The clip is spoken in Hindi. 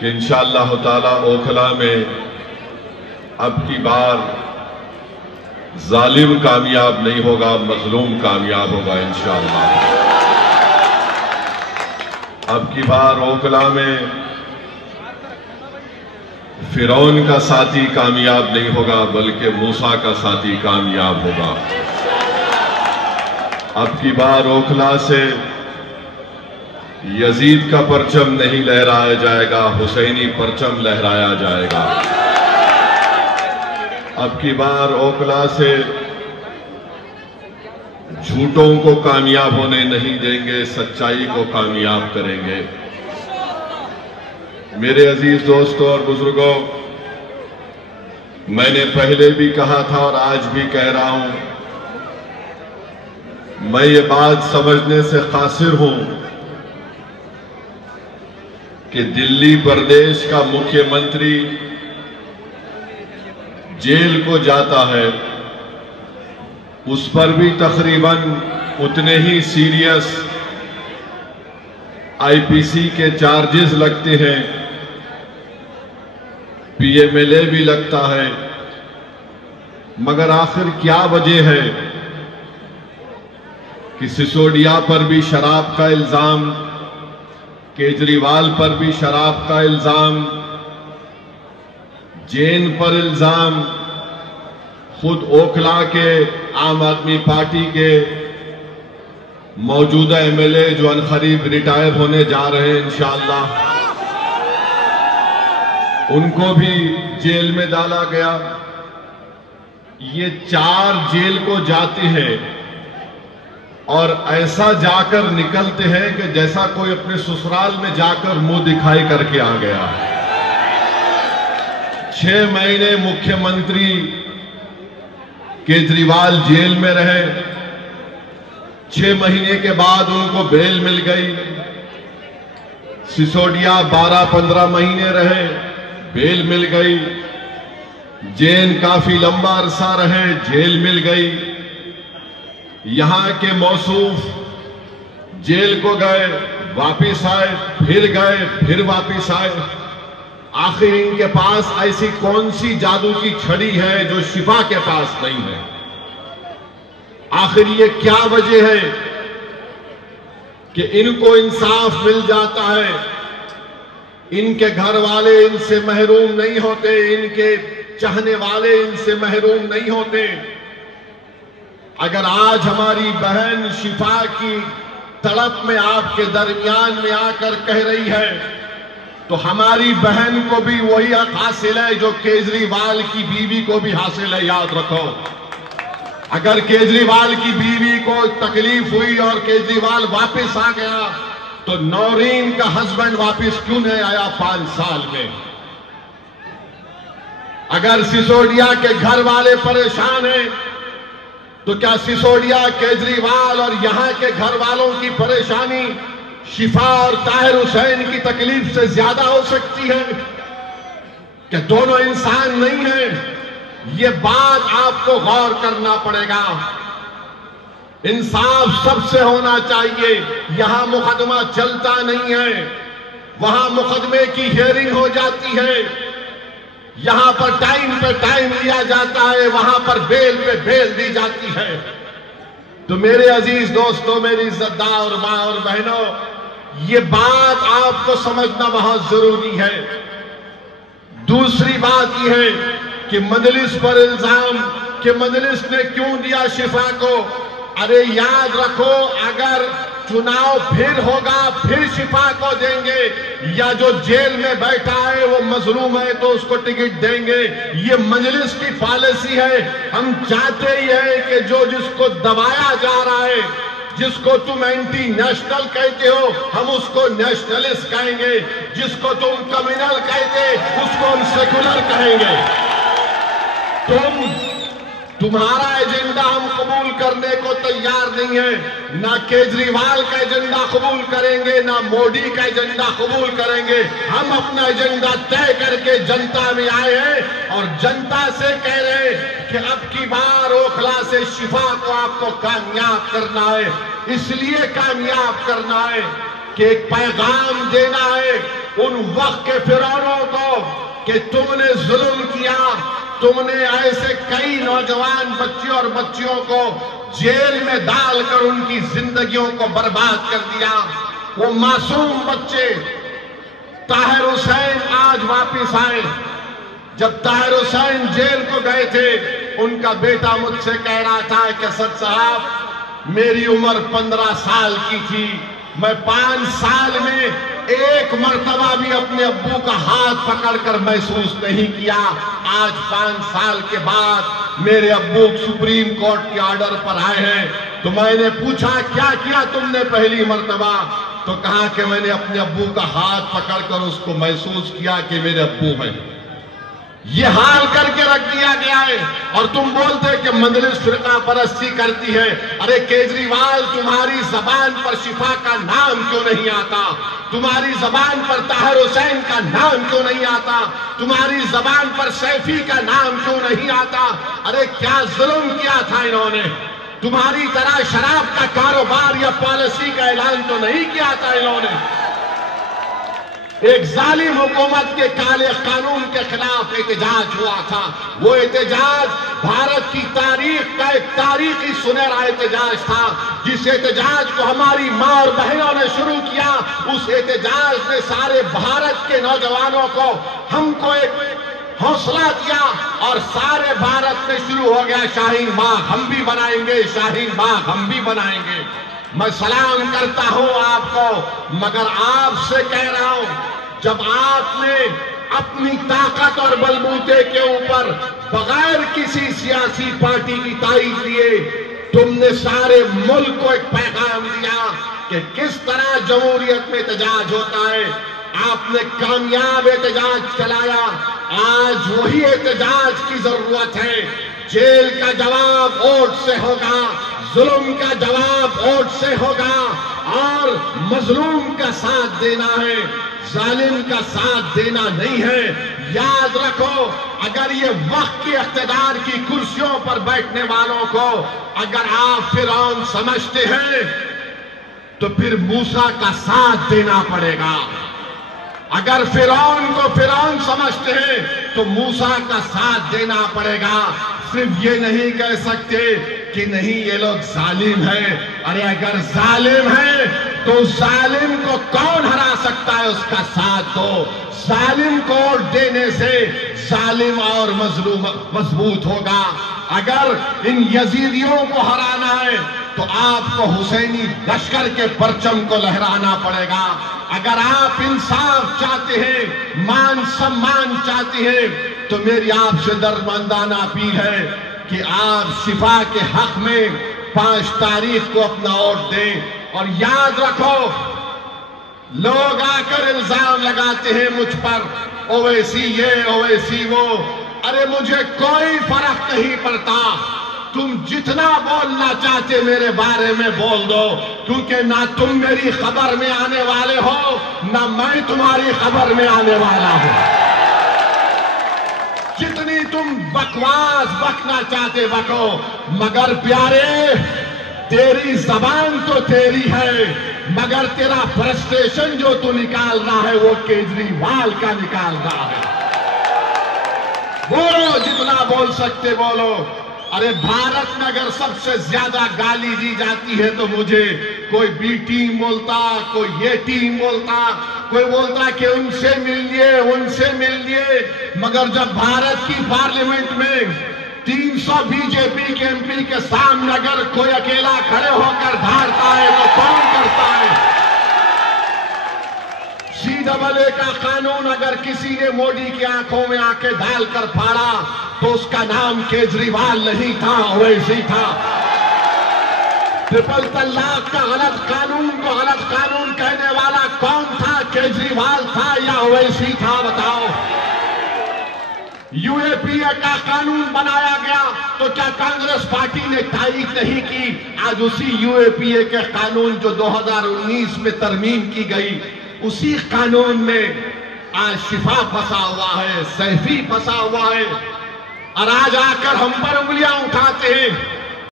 कि इंशाअल्लाह ताला ओखला में अब की बार जालिम कामयाब नहीं होगा, मजलूम कामयाब होगा इंशाअल्लाह। अब की बार ओखला में फिरौन का साथी कामयाब नहीं होगा, बल्कि मूसा का साथी कामयाब होगा। अब की बार ओखला से यजीद का परचम नहीं लहराया जाएगा, हुसैनी परचम लहराया जाएगा। अब की बार ओखला से झूठों को कामयाब होने नहीं देंगे, सच्चाई को कामयाब करेंगे। मेरे अजीज दोस्तों और बुजुर्गों, मैंने पहले भी कहा था और आज भी कह रहा हूं, मैं ये बात समझने से कासिर हूं कि दिल्ली प्रदेश का मुख्यमंत्री जेल को जाता है, उस पर भी तकरीबन उतने ही सीरियस आईपीसी के चार्जेस लगते हैं, पीएमएलए भी लगता है। मगर आखिर क्या वजह है कि सिसोदिया पर भी शराब का इल्जाम, केजरीवाल पर भी शराब का इल्जाम, जैन पर इल्जाम, खुद ओखला के आम आदमी पार्टी के मौजूदा एमएलए जो अनकरीब रिटायर होने जा रहे हैं इंशाअल्लाह, उनको भी जेल में डाला गया। ये 4 जेल को जाते हैं और ऐसा जाकर निकलते हैं कि जैसा कोई अपने ससुराल में जाकर मुंह दिखाई करके आ गया। 6 महीने मुख्यमंत्री केजरीवाल जेल में रहे, 6 महीने के बाद उनको बेल मिल गई। सिसोदिया 12-15 महीने रहे, बेल मिल गई। जैन काफी लंबा अरसा रहे, जेल मिल गई। यहां के मौसूफ जेल को गए, वापिस आए, फिर गए, फिर वापिस आए। आखिर इनके पास ऐसी कौन सी जादू की छड़ी है जो शिफा के पास नहीं है? आखिर ये क्या वजह है कि इनको इंसाफ मिल जाता है, इनके घर वाले इनसे महरूम नहीं होते, इनके चाहने वाले इनसे महरूम नहीं होते? अगर आज हमारी बहन शिफा की तड़प में आपके दरमियान में आकर कह रही है, तो हमारी बहन को भी वही हक हासिल है जो केजरीवाल की बीवी को भी हासिल है। याद रखो, अगर केजरीवाल की बीवी को तकलीफ हुई और केजरीवाल वापस आ गया, तो नौरीन का हस्बैंड वापस क्यों नहीं आया 5 साल में? अगर सिसोदिया के घर वाले परेशान हैं, तो क्या सिसोदिया, केजरीवाल और यहां के घर वालों की परेशानी शिफा और ताहिर हुसैन की तकलीफ से ज्यादा हो सकती है? क्या दोनों इंसान नहीं हैं? ये बात आपको गौर करना पड़ेगा। इंसाफ सबसे होना चाहिए। यहां मुकदमा चलता नहीं है, वहां मुकदमे की हियरिंग हो जाती है। यहां पर टाइम पे टाइम लिया जाता है, वहां पर बेल पे बेल दी जाती है। तो मेरे अजीज दोस्तों, मेरी इज्जतदार मां और बहनों, ये बात आपको समझना बहुत जरूरी है। दूसरी बात यह है कि मजलिस पर इल्जाम कि मजलिस ने क्यों दिया शिफा को। अरे याद रखो, अगर चुनाव फिर होगा, फिर शिफा को देंगे, या जो जेल में बैठा है वो मजलूम है तो उसको टिकट देंगे। ये मजलिस की पॉलिसी है। हम चाहते ही है कि जो जिसको दबाया जा रहा है, जिसको तुम एंटी नेशनल कहते हो, हम उसको नेशनलिस्ट कहेंगे। जिसको तुम कम्युनल कहते, उसको हम सेकुलर कहेंगे। तुम्हारा एजेंडा हम कबूल करने को तैयार नहीं है। ना केजरीवाल का एजेंडा कबूल करेंगे, ना मोदी का एजेंडा कबूल करेंगे। हम अपना एजेंडा तय करके जनता में आए हैं और जनता से कह रहे हैं कि अब की बार ओखला से शिफा को आपको कामयाब करना है। इसलिए कामयाब करना है कि एक पैगाम देना है उन वक्त के फिरौनों को कि तुमने जुल्म किया, तुमने ऐसे कई नौजवान बच्चे और बच्चियों को जेल में डालकर उनकी जिंदगियों को बर्बाद कर दिया। वो मासूम बच्चे ताहिर हुसैन आज वापस आए। जब ताहिर हुसैन जेल को गए थे, उनका बेटा मुझसे कह रहा था कि असद साहब मेरी उम्र 15 साल की थी, मैं 5 साल में एक मर्तबा भी अपने अब्बू का हाथ पकड़कर महसूस नहीं किया। आज 5 साल के बाद मेरे अब्बू सुप्रीम कोर्ट के ऑर्डर पर आए हैं। तो मैंने पूछा क्या किया तुमने पहली मर्तबा? तो कहा कि मैंने अपने अब्बू का हाथ पकड़कर उसको महसूस किया कि मेरे अब्बू हैं। ये हाल करके रख दिया गया है और तुम बोलते कि मजलिस फिरका परस्ती करती है। अरे केजरीवाल, तुम्हारी जबान पर शिफा का नाम क्यों नहीं आता? तुम्हारी जबान पर ताहिर हुसैन का नाम क्यों नहीं आता? तुम्हारी जबान पर सैफी का नाम क्यों नहीं आता? अरे क्या जुल्म किया था इन्होंने? तुम्हारी तरह शराब का कारोबार या पॉलिसी का ऐलान तो नहीं किया था इन्होंने। एक जालिम हुकूमत के काले कानून के खिलाफ एहतजाज हुआ था। वो एहतजाज भारत की तारीख का एक तारीखी सुनहरा एहतजाज था। जिस एहतजाज को हमारी माँ और बहनों ने शुरू किया, उस एहतजाज ने सारे भारत के नौजवानों को, हमको एक हौसला दिया और सारे भारत में शुरू हो गया शाहीन बाग हम भी बनाएंगे, शाहीन बाग हम भी बनाएंगे। मैं सलाम करता हूं आपको, मगर आपसे कह रहा हूं, जब आपने अपनी ताकत और बलबूते के ऊपर बगैर किसी सियासी पार्टी की ताईद लिए तुमने सारे मुल्क को एक पैगाम दिया कि किस तरह जमहूरियत में एहतजाज होता है। आपने कामयाब एहतजाज चलाया। आज वही एहतजाज की जरूरत है। जेल का जवाब वोट से होगा, जुल्म का जवाब वोट से होगा और मजलूम का साथ देना है, जालिम का साथ देना नहीं है। याद रखो, अगर ये वक्त के इख्तिदार की कुर्सियों पर बैठने वालों को अगर आप फिरौन समझते हैं तो फिर मूसा का साथ देना पड़ेगा। अगर फिरौन को फिरौन समझते हैं तो मूसा का साथ देना पड़ेगा। सिर्फ ये नहीं कह सकते कि नहीं ये लोग जालिम हैं। अरे अगर जालिम है तो जालिम को कौन हरा सकता है? उसका साथ दो। जालिम को वोट देने से जालिम और मजलूम मजबूत होगा। अगर इन यजीदियों को हराना है तो आपको हुसैनी लश्कर के परचम को लहराना पड़ेगा। अगर आप इंसाफ चाहते हैं, मान सम्मान चाहते हैं, तो मेरी आपसे दरमंदाना अपील है कि आप शिफा के हक में 5 तारीख को अपना वोट दें। और याद रखो, लोग आकर इल्जाम लगाते हैं मुझ पर, ओवैसी ये ओवैसी वो। अरे मुझे कोई फर्क नहीं पड़ता, तुम जितना बोलना चाहते मेरे बारे में बोल दो, क्योंकि ना तुम मेरी खबर में आने वाले हो ना मैं तुम्हारी खबर में आने वाला हूं। जितनी तुम बकवास बकना चाहते बको, मगर प्यारे तेरी जबान तो तेरी है, मगर तेरा फ्रस्ट्रेशन जो तू निकाल रहा है वो केजरीवाल का निकाल रहा है। बोलो, जितना बोल सकते बोलो। अरे भारत में अगर सबसे ज्यादा गाली दी जाती है तो मुझे कोई बी टीम बोलता, कोई ये टीम बोलता, कोई बोलता कि उनसे मिलिए उनसे मिलिए। मगर जब भारत की पार्लियामेंट में 300 बीजेपी के एमपी के सामने अगर कोई अकेला खड़े होकर धारता है तो कौन करता है? CAA का कानून अगर किसी ने मोदी की आंखों में आंखें डालकर फाड़ा तो उसका नाम केजरीवाल नहीं था, ओवैसी था। ट्रिपल तलाक का गलत कानून को गलत कानून कहने वाला कौन था? केजरीवाल था या ओवैसी था? बताओ। UAPA का कानून बनाया गया तो क्या कांग्रेस पार्टी ने तारीफ नहीं की? आज उसी UAPA के कानून जो 2019 में तरमीम की गई, उसी कानून में आज शिफा फंसा हुआ है, सैफी फंसा हुआ है। और आज आकर हम पर उंगलियां उठाते हैं